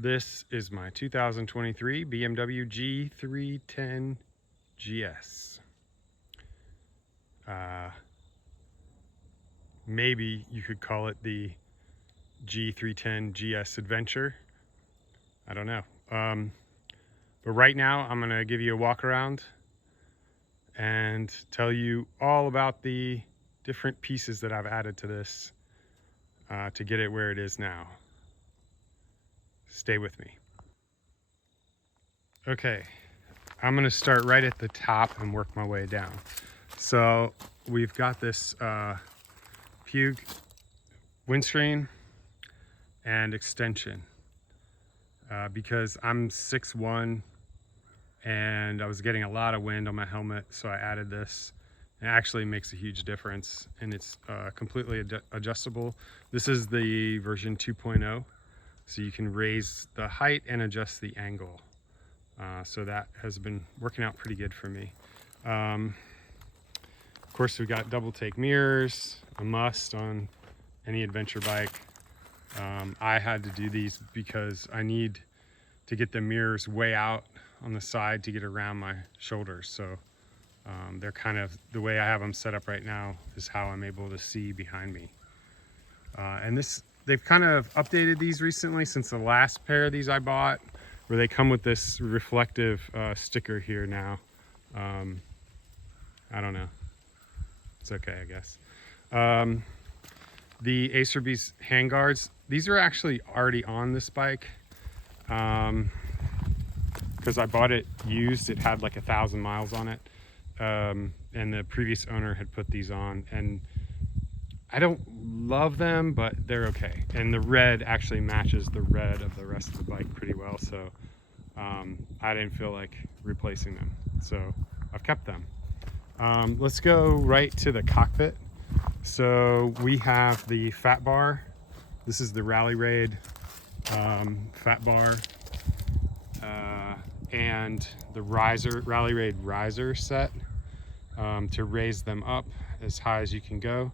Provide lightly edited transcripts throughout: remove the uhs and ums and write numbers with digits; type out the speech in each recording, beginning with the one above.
This is my 2023 BMW G310 GS. Maybe you could call it the G310 GS Adventure. I don't know. But right now I'm going to give you a walk around and tell you all about the different pieces that I've added to this to get it where it is now. Stay with me. Okay, I'm going to start right at the top and work my way down. So we've got this Puig windscreen and extension because I'm 6'1" and I was getting a lot of wind on my helmet, so I added this. It actually makes a huge difference, and it's completely adjustable. This is the version 2.0, so you can raise the height and adjust the angle. So that has been working out pretty good for me. Of course, we got double take mirrors, a must on any adventure bike. I had to do these because I need to get the mirrors way out on the side to get around my shoulders. So they're kind of, the way I have them set up right now is how I'm able to see behind me. And they've kind of updated these recently since the last pair of these I bought, where they come with this reflective sticker here now. I don't know. It's okay, I guess. The Acerbis handguards, these are actually already on this bike. Because I bought it used, it had like 1,000 miles on it. And the previous owner had put these on, and I don't love them, but they're okay. And the red actually matches the red of the rest of the bike pretty well, so I didn't feel like replacing them, so I've kept them. Let's go right to the cockpit. So we have the Fatbar. This is the Rally Raid Fatbar and the Rally Raid riser set to raise them up as high as you can go.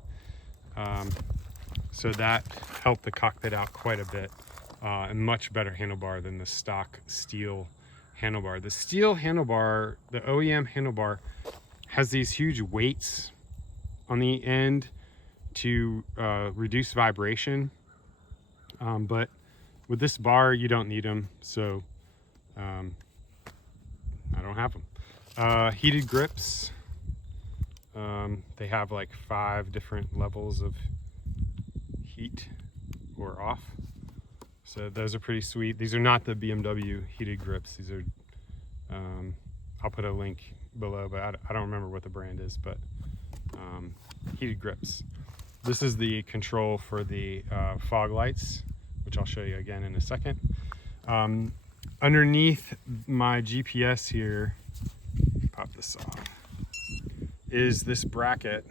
So that helped the cockpit out quite a bit. A much better handlebar than the stock steel handlebar. The steel handlebar, the OEM handlebar, has these huge weights on the end to reduce vibration. But with this bar, you don't need them, so I don't have them. Heated grips. They have like 5 different levels of heat or off. So those are pretty sweet. These are not the BMW heated grips. These are, I'll put a link below, but I don't remember what the brand is, but heated grips. This is the control for the fog lights, which I'll show you again in a second. Underneath my GPS here, pop this off, is this bracket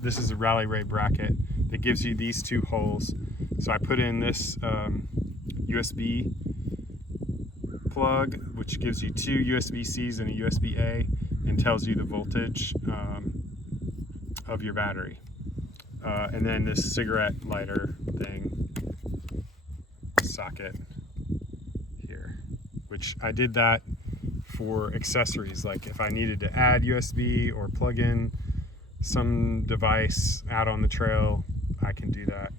this is a Rally Raid bracket that gives you these 2 holes. So I put in this USB plug, which gives you 2 USB-Cs and a USB-A and tells you the voltage of your battery. And then this cigarette lighter thing, socket here, which I did that for accessories, like if I needed to add USB or plug in some device out on the trail, I can do that.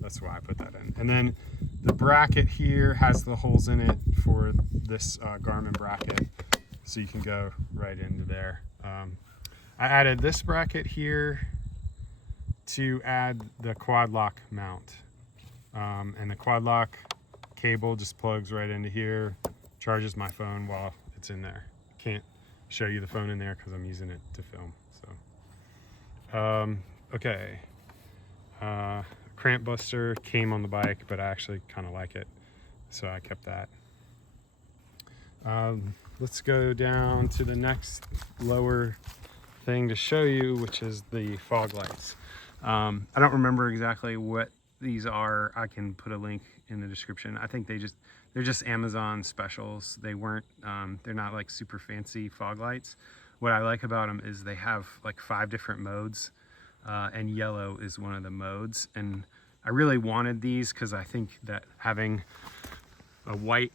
That's why I put that in. And then the bracket here has the holes in it for this Garmin bracket, so you can go right into there. I added this bracket here to add the quad lock mount, and the quad lock cable just plugs right into here, charges my phone while it's in there. Can't show you the phone in there because I'm using it to film. So okay, cramp buster came on the bike, but I actually kind of like it, so I kept that. Let's go down to the next lower thing to show you, which is the fog lights. I don't remember exactly what these are. I can put a link in the description. I think they're just Amazon specials. They weren't, they're not like super fancy fog lights. What I like about them is they have like 5 different modes, and yellow is one of the modes. And I really wanted these because I think that having a white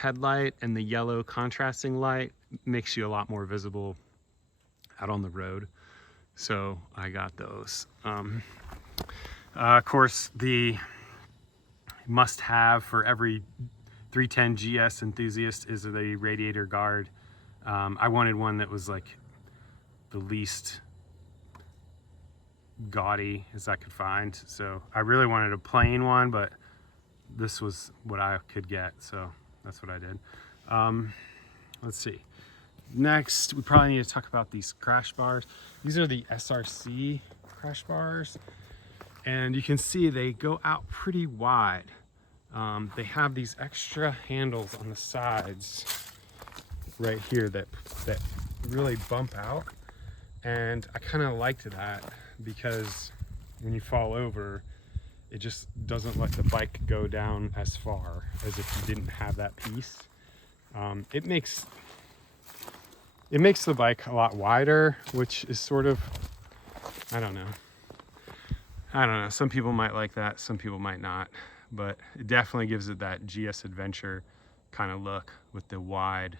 headlight and the yellow contrasting light makes you a lot more visible out on the road. So I got those. Of course, the must-have for every 310 GS enthusiast is the radiator guard. I wanted one that was like the least gaudy as I could find. So I really wanted a plain one, but this was what I could get, so that's what I did. Let's see. Next, we probably need to talk about these crash bars. These are the SRC crash bars, and you can see they go out pretty wide. They have these extra handles on the sides right here that really bump out, and I kind of liked that because when you fall over, it just doesn't let the bike go down as far as if you didn't have that piece. It makes the bike a lot wider, which is sort of, I don't know. Some people might like that, some people might not, but it definitely gives it that GS Adventure kind of look with the wide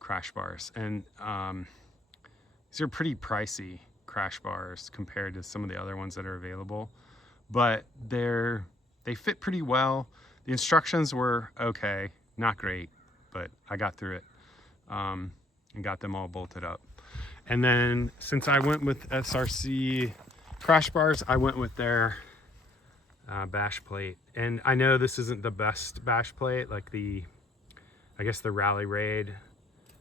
crash bars. And these are pretty pricey crash bars compared to some of the other ones that are available, but they fit pretty well. The instructions were okay, not great, but I got through it and got them all bolted up. And then since I went with SRC crash bars, I went with their bash plate. And I know this isn't the best bash plate, like I guess the Rally Raid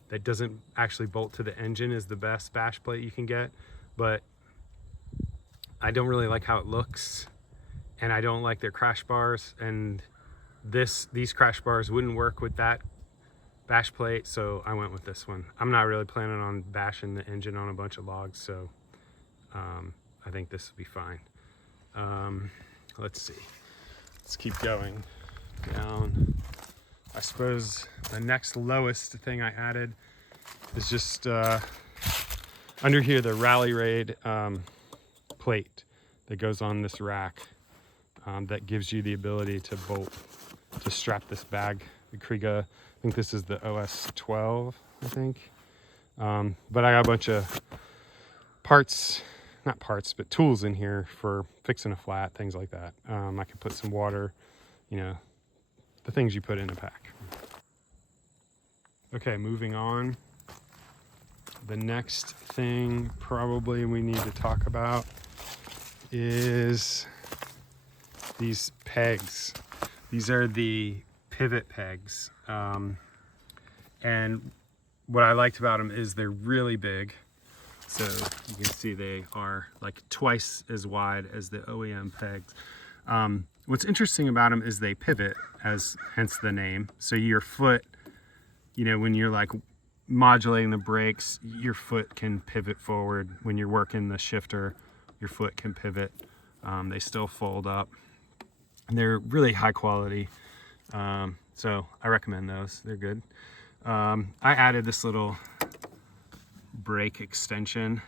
that doesn't actually bolt to the engine is the best bash plate you can get, but I don't really like how it looks, and I don't like their crash bars, and these crash bars wouldn't work with that bash plate, so I went with this one. I'm not really planning on bashing the engine on a bunch of logs, so I think this will be fine. Let's see. Let's keep going down. I suppose the next lowest thing I added is just under here, the Rally Raid plate that goes on this rack that gives you the ability to strap this bag. The Kriega, I think this is the OS 12, I think. But I got a bunch of not parts, but tools in here for fixing a flat, things like that. I could put some water, the things you put in a pack. Okay, moving on. The next thing probably we need to talk about is these pegs. These are the pivot pegs. And what I liked about them is they're really big. So you can see they are like twice as wide as the OEM pegs. What's interesting about them is they pivot, hence the name. So your foot, when you're like modulating the brakes, your foot can pivot forward. When you're working the shifter, your foot can pivot. They still fold up. And they're really high quality. So I recommend those. They're good. I added this little brake extension.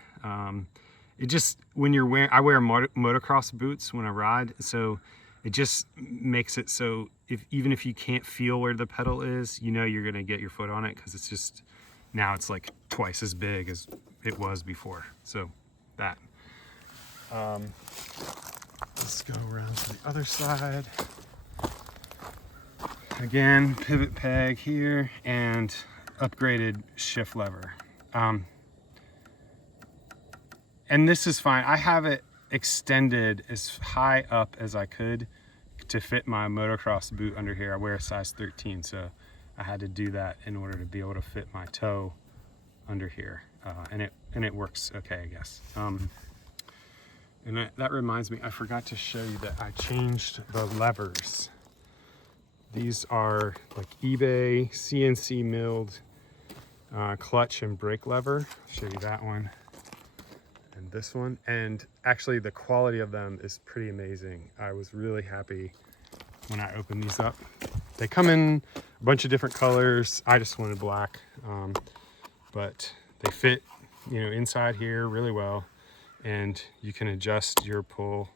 It just, when I wear motocross boots when I ride, so it just makes it so even if you can't feel where the pedal is, you're gonna get your foot on it, because it's just, now it's like twice as big as it was before. So that. Let's go around to the other side. Again, pivot peg here and upgraded shift lever. And this is fine. I have it extended as high up as I could to fit my motocross boot under here. I wear a size 13, so I had to do that in order to be able to fit my toe under here. And it works okay, I guess. And that reminds me, I forgot to show you that I changed the levers. These are like eBay CNC milled clutch and brake lever. I'll show you that one and this one. And actually the quality of them is pretty amazing. I was really happy when I opened these up. They come in a bunch of different colors. I just wanted black, but they fit, inside here really well. And you can adjust your pull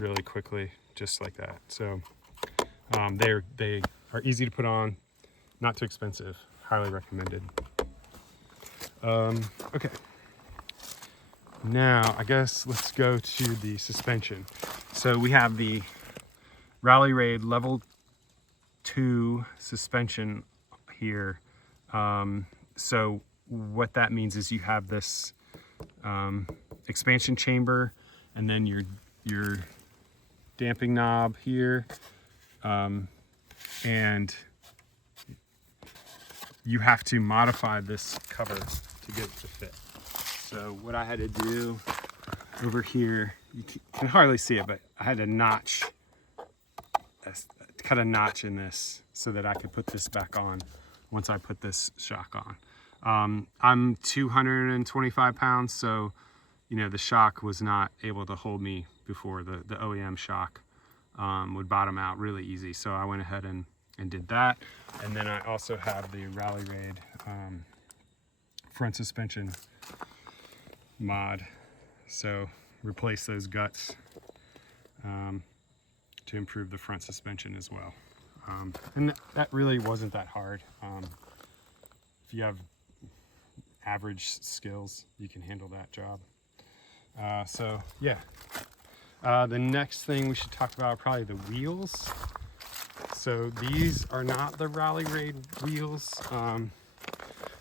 really quickly, just like that. So they are easy to put on, not too expensive, highly recommended. Okay, now I guess let's go to the suspension. So we have the Rally Raid Level 2 suspension here. So what that means is you have this expansion chamber, and then your damping knob here, and you have to modify this cover to get it to fit. So what I had to do over here, you can hardly see it, but I had to cut a notch in this so that I could put this back on once I put this shock on. I'm 225 pounds, so you know the shock was not able to hold me before. The OEM shock would bottom out really easy, so I went ahead and did that. And then I also have the Rally Raid front suspension mod, so replace those guts to improve the front suspension as well. And that really wasn't that hard. If you have average skills, you can handle that job. So yeah, the next thing we should talk about are probably the wheels. So these are not the Rally Raid wheels.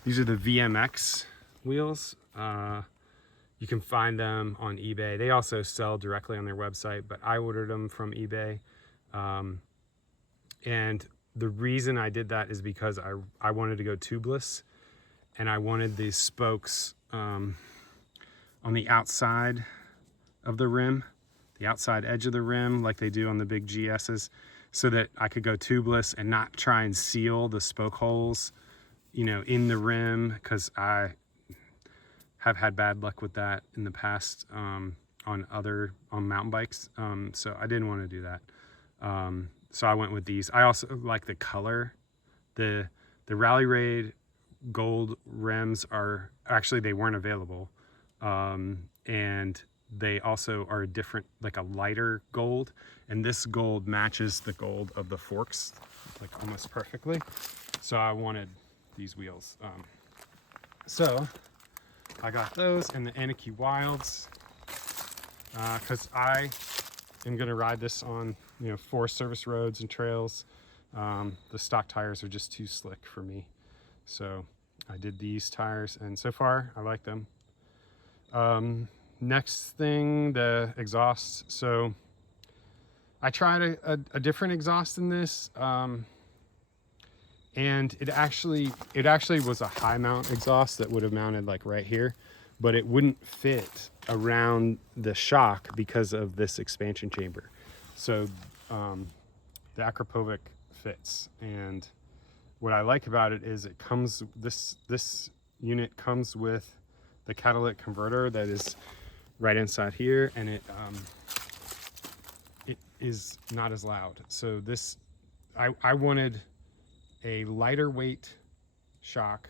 These are the VMX wheels. You can find them on eBay. They also sell directly on their website, but I ordered them from eBay. And the reason I did that is because I wanted to go tubeless, and I wanted these spokes on the outside of the rim, the outside edge of the rim, like they do on the big GSs, so that I could go tubeless and not try and seal the spoke holes, you know, in the rim, because I have had bad luck with that in the past on mountain bikes. So I didn't want to do that. So I went with these. I also like the color. The Rally Raid gold rims are actually, they weren't available, and they also are different, like a lighter gold, and this gold matches the gold of the forks like almost perfectly. So I wanted these wheels. So I got those and the Anarchy Wilds because I am going to ride this on, you know, forest service roads and trails. The stock tires are just too slick for me, so I did these tires, and so far I like them. Next thing, the exhaust. So I tried a different exhaust in this, and it actually was a high mount exhaust that would have mounted like right here, but it wouldn't fit around the shock because of this expansion chamber. So the Acerbis fits, and what I like about it is it comes, this unit comes with the catalytic converter that is right inside here, and it is not as loud. So this, I wanted a lighter weight shock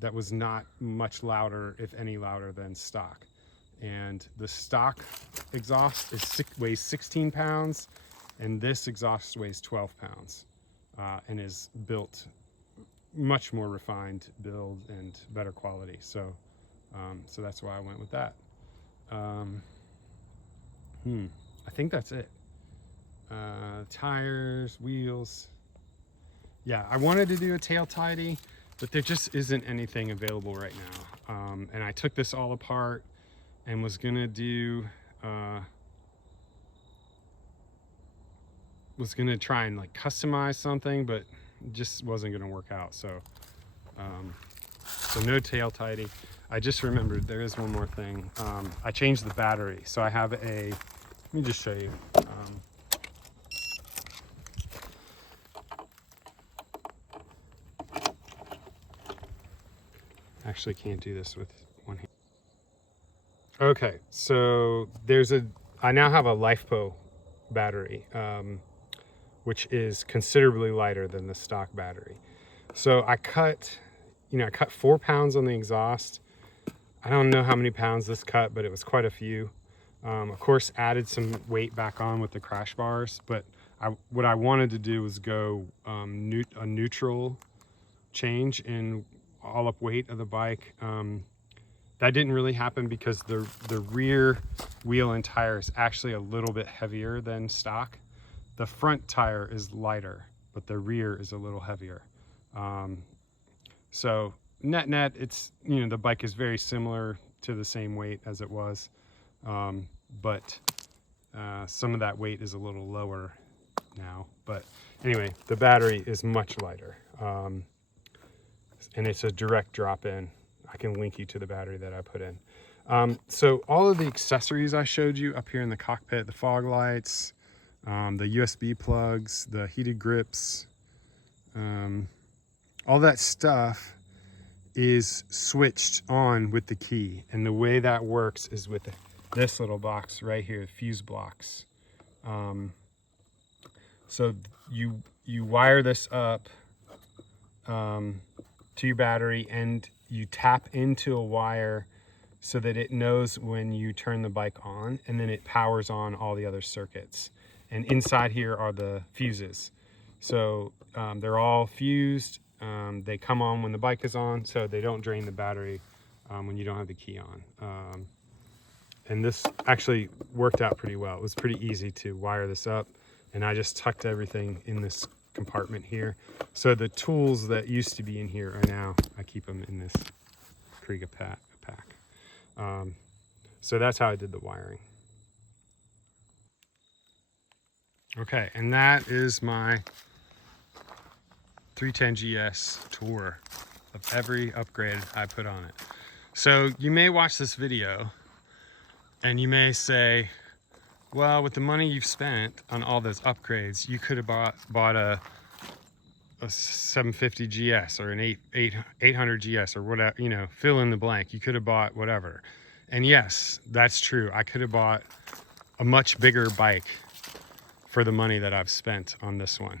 that was not much louder, if any louder, than stock. And the stock exhaust weighs 16 pounds, and this exhaust weighs 12 pounds, and is built much more refined build and better quality. So so that's why I went with that. I think that's it. Tires, wheels. Yeah, I wanted to do a tail tidy, but there just isn't anything available right now. And I took this all apart and was gonna do, was gonna try and like customize something, but it just wasn't gonna work out. So, so no tail tidy. I just remembered there is one more thing. I changed the battery. So I have a, let me just show you. Actually can't do this with one hand. Okay, so I now have a LifePo battery, which is considerably lighter than the stock battery. So I cut 4 pounds on the exhaust. I don't know how many pounds this cut, but it was quite a few. Of course, added some weight back on with the crash bars, but what I wanted to do was go a neutral change in all up weight of the bike. That didn't really happen because the rear wheel and tire is actually a little bit heavier than stock. The front tire is lighter, but the rear is a little heavier. So net, it's, you know, the bike is very similar to the same weight as it was, but some of that weight is a little lower now. But anyway, the battery is much lighter, and it's a direct drop in. I can link you to the battery that I put in. So all of the accessories I showed you up here in the cockpit, the fog lights, the USB plugs, the heated grips, all that stuff is switched on with the key. And the way that works is with this little box right here, fuse blocks. So you wire this up to your battery, and you tap into a wire so that it knows when you turn the bike on, and then it powers on all the other circuits. And inside here are the fuses. So they're all fused. They come on when the bike is on, so they don't drain the battery when you don't have the key on. And this actually worked out pretty well. It was pretty easy to wire this up, and I just tucked everything in this compartment here. So the tools that used to be in here are now, I keep them in this Kriega pack. So that's how I did the wiring. Okay, and that is my 310GS tour of every upgrade I put on it. So you may watch this video and you may say, well, with the money you've spent on all those upgrades, you could have bought a 750 GS or an 800 GS or whatever, you know, fill in the blank. You could have bought whatever. And yes, that's true. I could have bought a much bigger bike for the money that I've spent on this one.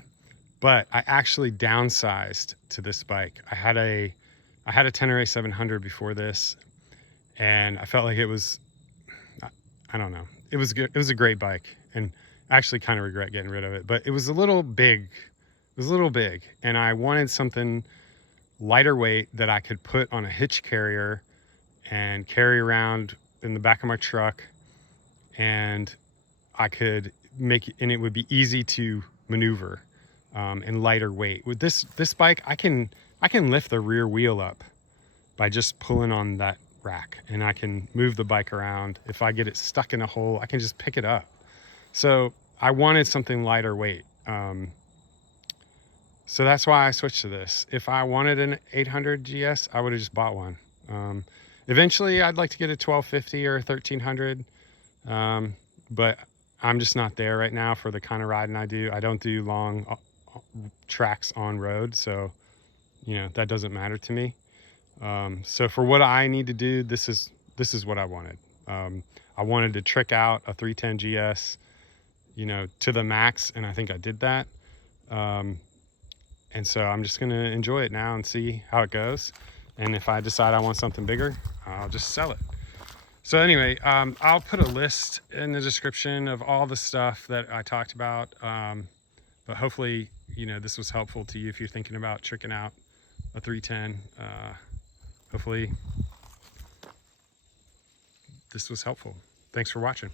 But I actually downsized to this bike. I had a Tenere 700 before this, and I felt like it was, I don't know, it was good. It was a great bike, and I actually kind of regret getting rid of it, but it was a little big. It was a little big, and I wanted something lighter weight that I could put on a hitch carrier and carry around in the back of my truck, and I could make it, and it would be easy to maneuver, and lighter weight. With this bike, I can lift the rear wheel up by just pulling on that rack, and I can move the bike around. If I get it stuck in a hole, I can just pick it up. So I wanted something lighter weight. So that's why I switched to this. If I wanted an 800 GS, I would have just bought one. Eventually, I'd like to get a 1250 or a 1300, but I'm just not there right now for the kind of riding I do. I don't do long tracks on road, so you know that doesn't matter to me. So for what I need to do, this is what I wanted. I wanted to trick out a 310 GS, you know, to the max, and I think I did that. And so I'm just going to enjoy it now and see how it goes. And if I decide I want something bigger, I'll just sell it. So anyway, I'll put a list in the description of all the stuff that I talked about. But hopefully, you know, this was helpful to you if you're thinking about tricking out a 310. Hopefully this was helpful. Thanks for watching.